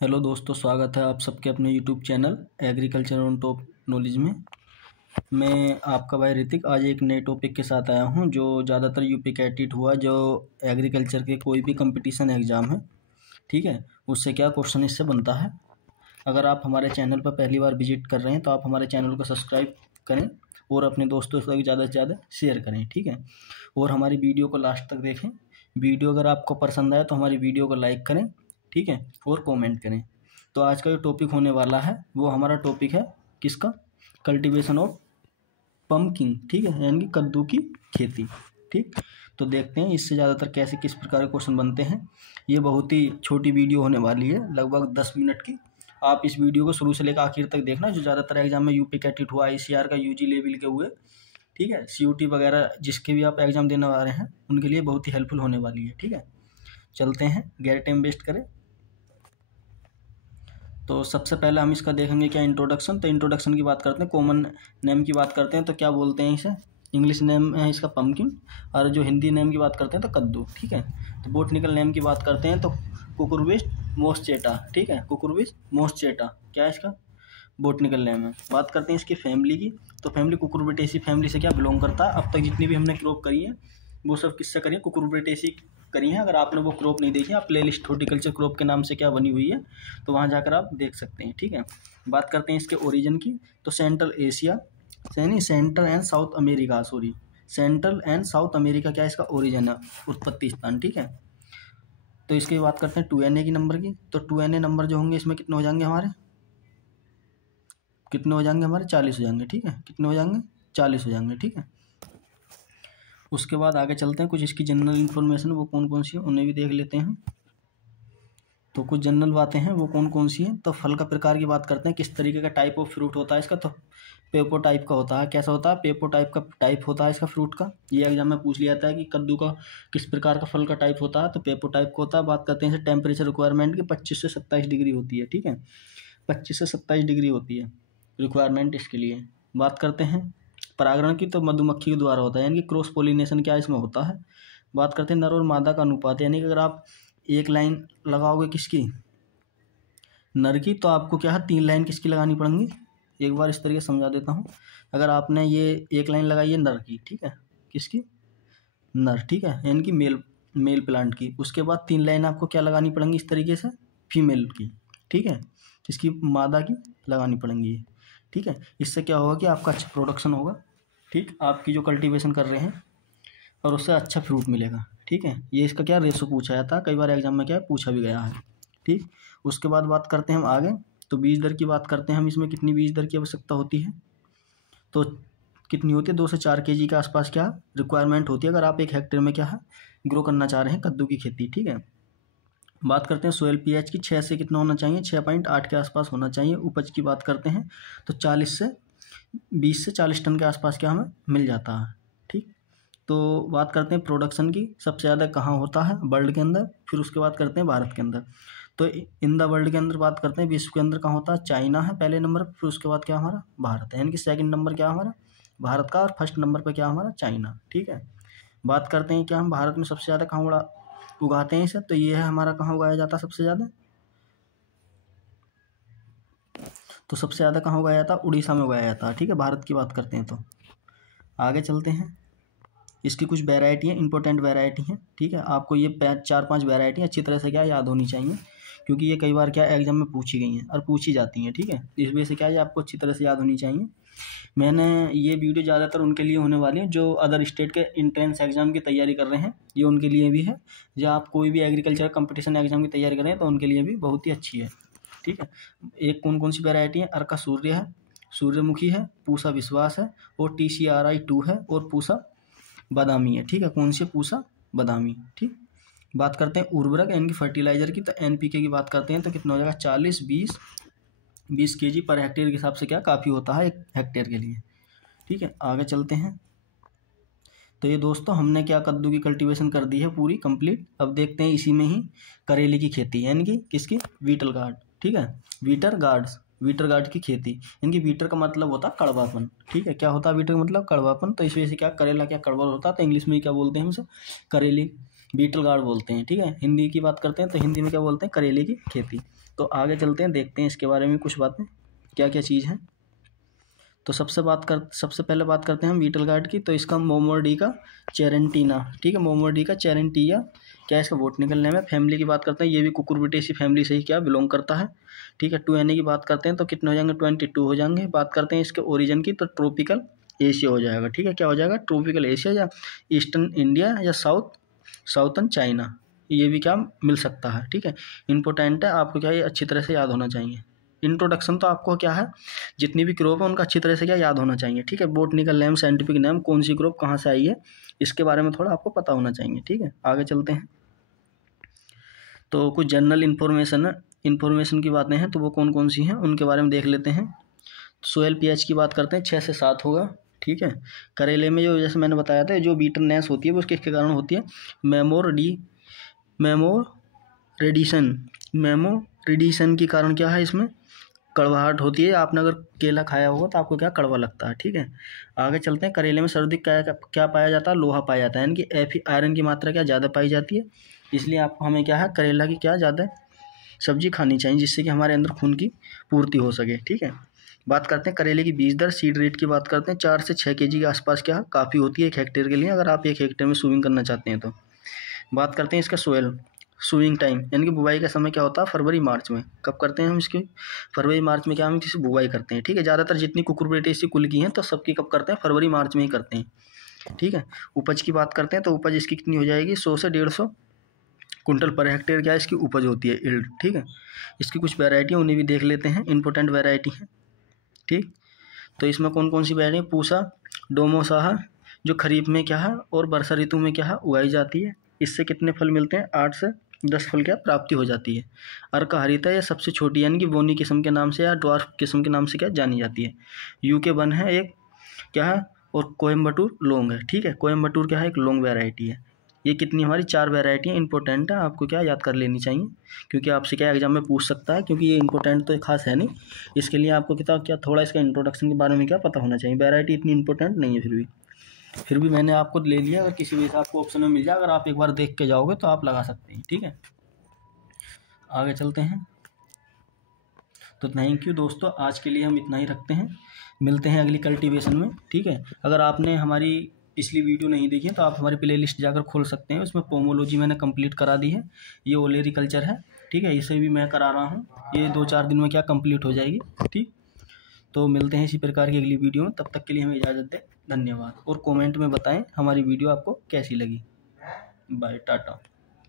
Hello दोस्तों, स्वागत है आप सबके अपने YouTube channel agriculture on top knowledge में। मैं आपका भाई ऋतिक आज एक नए टॉपिक के साथ आया हूं जो ज़्यादातर यूपी कैटेट हुआ जो एग्रीकल्चर के कोई भी कंपटीशन एग्ज़ाम है, ठीक है, उससे क्या क्वेश्चन इससे बनता है। अगर आप हमारे चैनल पर पहली बार विजिट कर रहे हैं तो आप हमारे चैनल को सब्सक्राइब करें और अपने दोस्तों तक ज़्यादा से ज़्यादा शेयर करें, ठीक है। और हमारी वीडियो को लास्ट तक देखें। वीडियो अगर आपको पसंद आए तो हमारी वीडियो को लाइक करें, ठीक है, और कमेंट करें। तो आज का जो टॉपिक होने वाला है वो हमारा टॉपिक है किसका, कल्टीवेशन ऑफ पम्पकिन, ठीक है, यानी कि कद्दू की खेती, ठीक। तो देखते हैं इससे ज़्यादातर कैसे किस प्रकार के क्वेश्चन बनते हैं। ये बहुत ही छोटी वीडियो होने वाली है, लगभग 10 मिनट की। आप इस वीडियो को शुरू से लेकर आखिर तक देखना, जो ज़्यादातर एग्जाम में यूपी कैटेट हुआ, ICR का UG लेवल के हुए, ठीक है, CUT वगैरह जिसके भी आप एग्जाम देने वाले हैं उनके लिए बहुत ही हेल्पफुल होने वाली है, ठीक है। चलते हैं, गैर टाइम वेस्ट करें। तो सबसे पहले हम इसका देखेंगे क्या, इंट्रोडक्शन। तो इंट्रोडक्शन की बात करते हैं, कॉमन नेम की बात करते हैं तो क्या बोलते हैं इसे, इंग्लिश नेम है इसका पम्पकिन, और जो हिंदी नेम की बात करते हैं तो कद्दू, ठीक है। तो बोटनिकल नेम की बात करते हैं तो कुकुरबिस मोस्चेटा, ठीक है, कुकुरबिस मोस्चेटा क्या है इसका बोटनिकल नेम है। बात करते हैं इसकी फैमिली की, तो फैमिली कुकुरबिटेसी फैमिली से क्या बिलोंग करता है। अब तक जितनी भी हमने क्रॉप करी है वो सब किससे करी है, कुकुरबिटेसी करी है। अगर आपने वो क्रॉप नहीं देखी, आप प्लेलिस्ट हॉर्टिकल्चर क्रॉप के नाम से क्या बनी हुई है तो वहाँ जाकर आप देख सकते हैं, ठीक है। बात करते हैं इसके ओरिजिन की, तो सेंट्रल एशिया यानी central and south America, sorry central and south America क्या इसका ओरिजिन है, उत्पत्ति स्थान, ठीक है। तो इसकी बात करते हैं 2Na की नंबर की, तो 2Na नंबर जो होंगे इसमें कितने हो जाएंगे हमारे, कितने हो जाएंगे हमारे 40 हो जाएंगे, ठीक है, कितने हो जाएंगे 40 हो जाएंगे, ठीक है। उसके बाद आगे चलते हैं, कुछ इसकी जनरल इन्फॉर्मेशन वो कौन कौन सी है उन्हें भी देख लेते हैं। तो कुछ जनरल बातें हैं वो कौन कौन सी हैं। तो फल का प्रकार की बात करते हैं, किस तरीके का टाइप ऑफ फ्रूट होता है इसका, तो पेपो टाइप का होता है। कैसा होता है, पेपो टाइप का टाइप होता है इसका फ्रूट का। ये एग्जाम में पूछ लिया जाता है कि कद्दू का किस प्रकार का फल का टाइप होता है, तो पेपो टाइप का होता है। बात करते हैं टेम्परेचर रिक्वायरमेंट की, 25 से 27 डिग्री होती है, ठीक है, 25 से 27 डिग्री होती है रिक्वायरमेंट इसके लिए। बात करते हैं परागण की, तो मधुमक्खी के द्वारा होता है, यानी कि क्रॉस पोलिनेशन क्या इसमें होता है। बात करते हैं नर और मादा का अनुपात, यानी कि अगर आप एक लाइन लगाओगे किसकी, नर की, तो आपको क्या है 3 लाइन किसकी लगानी पड़ेंगी। एक बार इस तरीके से समझा देता हूँ। अगर आपने ये एक लाइन लगाई है नर की, ठीक है, किसकी, नर, ठीक है, यानी कि मेल प्लांट की। उसके बाद 3 लाइन आपको क्या लगानी पड़ेंगी इस तरीके से, फीमेल की, ठीक है, इसकी मादा की लगानी पड़ेंगी, ठीक है। इससे क्या होगा कि आपका अच्छा प्रोडक्शन होगा, ठीक, आपकी जो कल्टीवेशन कर रहे हैं, और उससे अच्छा फ्रूट मिलेगा, ठीक है। ये इसका क्या रेशो पूछा जाता है, कई बार एग्जाम में क्या पूछा भी गया है, ठीक। उसके बाद बात करते हैं हम आगे, तो बीज दर की बात करते हैं हम, इसमें कितनी बीज दर की आवश्यकता होती है, तो कितनी होती है 2 से 4 kg के आसपास क्या रिक्वायरमेंट होती है अगर आप 1 हेक्टेयर में क्या है ग्रो करना चाह रहे हैं कद्दू की खेती, ठीक है। बात करते हैं सोयल pH की, 6 से कितना होना चाहिए, 6.8 के आसपास होना चाहिए। उपज की बात करते हैं तो 20 से 40 टन के आसपास क्या हमें मिल जाता है, ठीक। तो बात करते हैं प्रोडक्शन की, सबसे ज़्यादा कहाँ होता है वर्ल्ड के अंदर, फिर उसके बाद करते हैं भारत के अंदर। तो इन द वर्ल्ड के अंदर बात करते हैं, विश्व के अंदर कहाँ होता है, चाइना है पहले नंबर, फिर उसके बाद क्या हमारा भारत है, यानी कि सेकंड नंबर क्या हमारा भारत का, और फर्स्ट नंबर पर क्या हमारा चाइना, ठीक है। बात करते हैं क्या हम भारत में सबसे ज़्यादा कहाँ उगाते हैं इसे, तो ये है हमारा कहाँ उगाया जाता है सबसे ज़्यादा, तो सबसे ज़्यादा कहाँ उगाया जाता है, उड़ीसा में उगाया जाता है, ठीक है। भारत की बात करते हैं तो आगे चलते हैं, इसकी कुछ वैरायटी है, इंपॉर्टेंट वैरायटी है, ठीक है। आपको ये 4-5 वैरायटी अच्छी तरह से क्या याद होनी चाहिए, क्योंकि ये कई बार क्या एग्जाम में पूछी गई हैं और पूछी जाती हैं, ठीक है। इस वजह से क्या है आपको अच्छी तरह से याद होनी चाहिए। मैंने ये वीडियो ज़्यादातर उनके लिए होने वाली है जो अदर स्टेट के इंट्रेंस एग्जाम की तैयारी कर रहे हैं, ये उनके लिए भी है। जब आप कोई भी एग्रीकल्चर कंपटीशन एग्जाम की तैयारी कर रहे हैं तो उनके लिए भी बहुत ही अच्छी है, ठीक है। एक कौन कौन सी वैरायटी है, अर्का सूर्य है, सूर्यमुखी है, पूसा विश्वास है, और TCRI2 है, और पूसा बादामी है, ठीक है। कौन सी, पूसा बादामी, ठीक। बात करते हैं उर्वरक यानी कि फर्टिलाइजर की, तो NPK की बात करते हैं तो कितना हो जाएगा 40-20 kg पर हेक्टेयर के हिसाब से क्या काफ़ी होता है 1 हेक्टेयर के लिए, ठीक है। आगे चलते हैं, तो ये दोस्तों हमने क्या कद्दू की कल्टीवेशन कर दी है पूरी कंप्लीट। अब देखते हैं इसी में ही करेले की खेती, यानी कि किसकी, वीटल गार्ड, ठीक है, वीटर गार्ड की खेती, यानी कि वीटर का मतलब होता है कड़वापन, ठीक है। क्या होता है वीटर का मतलब, कड़वापन। तो इस वजह से क्या करेला क्या कड़वा होता है, तो इंग्लिश में क्या बोलते हैं हम इसे, करेले बीटल गार्ड बोलते हैं, ठीक है। हिंदी की बात करते हैं तो हिंदी में क्या बोलते हैं, करेले की खेती। तो आगे चलते हैं, देखते हैं इसके बारे में कुछ बातें, क्या क्या चीज़ है। तो सबसे पहले बात करते हैं हम बीटल गार्ड की। तो इसका मोमोर्डिका चेरेंटीना, ठीक है, मोमोर्डिका चेरेंटिया क्या इसका बोटनिकल नेम है। फैमिली की बात करते हैं, ये भी कुकुरबिटेसी फैमिली से ही क्या बिलोंग करता है, ठीक है। 2Na की बात करते हैं तो कितने हो जाएंगे, 22 हो जाएंगे। बात करते हैं इसके ओरिजिन की, तो ट्रॉपिकल एशिया हो जाएगा, ठीक है। क्या हो जाएगा, ट्रॉपिकल एशिया या ईस्टर्न इंडिया या साउथर्न चाइना, ये भी क्या मिल सकता है, ठीक है। इंपॉर्टेंट है, आपको क्या ये अच्छी तरह से याद होना चाहिए। इंट्रोडक्शन तो आपको क्या है, जितनी भी क्रॉप है उनका अच्छी तरह से क्या याद होना चाहिए, ठीक है। बोटनिकल नेम, साइंटिफिक नेम, कौन सी क्रॉप कहाँ से आई है, इसके बारे में थोड़ा आपको पता होना चाहिए, ठीक है। आगे चलते हैं, तो कुछ जनरल इन्फॉर्मेशन की बातें हैं, तो वो कौन कौन सी हैं उनके बारे में देख लेते हैं। सोयल पीएच की बात करते हैं, 6 से 7 होगा, ठीक है। करेले में जो जैसे मैंने बताया था, जो बीटरनेस होती है वो किसके कारण होती है, मेमोरेडिशन के कारण क्या है, इसमें कड़वाहट होती है। आपने अगर केला खाया होगा तो आपको क्या कड़वा लगता है, ठीक है। आगे चलते हैं, करेले में सर्वाधिक क्या पाया जाता है, लोहा पाया जाता है, यानी कि आयरन की मात्रा क्या ज़्यादा पाई जाती है। इसलिए आपको हमें क्या है, करेला की क्या ज़्यादा सब्जी खानी चाहिए, जिससे कि हमारे अंदर खून की पूर्ति हो सके, ठीक है। बात करते हैं करेले की बीज दर, सीड रेट की बात करते हैं, 4 से 6 kg के आसपास क्या काफ़ी होती है 1 हेक्टेयर के लिए, अगर आप 1 हेक्टेयर में सोइंग करना चाहते हैं तो। बात करते हैं इसका सोइंग टाइम, यानी कि बुवाई का समय क्या होता है, फरवरी मार्च में। कब करते हैं हम इसकी, फरवरी मार्च में क्या हम किसी बुवाई करते हैं, ठीक है। ज़्यादातर जितनी कुकुरबिटेसी कुल की हैं तो सबकी कब करते हैं, फरवरी मार्च में ही करते हैं, ठीक है। उपज की बात करते हैं तो उपज इसकी कितनी हो जाएगी, 100 से 150 कुंटल पर हेक्टेयर क्या इसकी उपज होती है, इल्ड, ठीक है। इसकी कुछ वैरायटी है, उन्हें भी देख लेते हैं, इंपॉर्टेंट वैरायटी है, ठीक। तो इसमें कौन कौन सी वैरायटी, पूसा डोमोसाहा, जो खरीफ में क्या है और वर्षा ऋतु में क्या है उगाई जाती है। इससे कितने फल मिलते हैं, 8 से 10 फल क्या प्राप्ति हो जाती है। अर्का हरिता या सबसे छोटी, यानी कि बोनी किस्म के नाम से या ड्वार्फ किस्म के नाम से क्या जानी जाती है। UK1 है एक क्या है, और कोयम्बटूर लॉन्ग है, ठीक है। कोयम्बटूर क्या है, एक लॉन्ग वैरायटी है। ये कितनी हमारी 4 वैरायटियाँ इंपॉर्टेंट है, आपको क्या याद कर लेनी चाहिए, क्योंकि आपसे क्या एग्जाम में पूछ सकता है, क्योंकि ये इंपॉर्टेंट तो खास है नहीं। इसके लिए आपको किताब क्या थोड़ा इसका इंट्रोडक्शन के बारे में क्या पता होना चाहिए। वैरायटी इतनी इंपॉर्टेंट नहीं है, फिर भी मैंने आपको ले लिया। अगर किसी भी आपको ऑप्शन में मिल जाए, अगर आप एक बार देख के जाओगे तो आप लगा सकते हैं, ठीक है। आगे चलते हैं, तो थैंक यू दोस्तों, आज के लिए हम इतना ही रखते हैं, मिलते हैं अगली कल्टीवेशन में, ठीक है। अगर आपने हमारी पिछली वीडियो नहीं देखी है तो आप हमारी प्लेलिस्ट जाकर खोल सकते हैं, उसमें पोमोलॉजी मैंने कंप्लीट करा दी है, ये ओलेरिकल्चर है, ठीक है। इसे भी मैं करा रहा हूँ, ये 2-4 दिन में क्या कंप्लीट हो जाएगी, ठीक। तो मिलते हैं इसी प्रकार की अगली वीडियो में, तब तक के लिए हमें इजाज़त दें, धन्यवाद। और कमेंट में बताएं हमारी वीडियो आपको कैसी लगी। बाय, टाटा।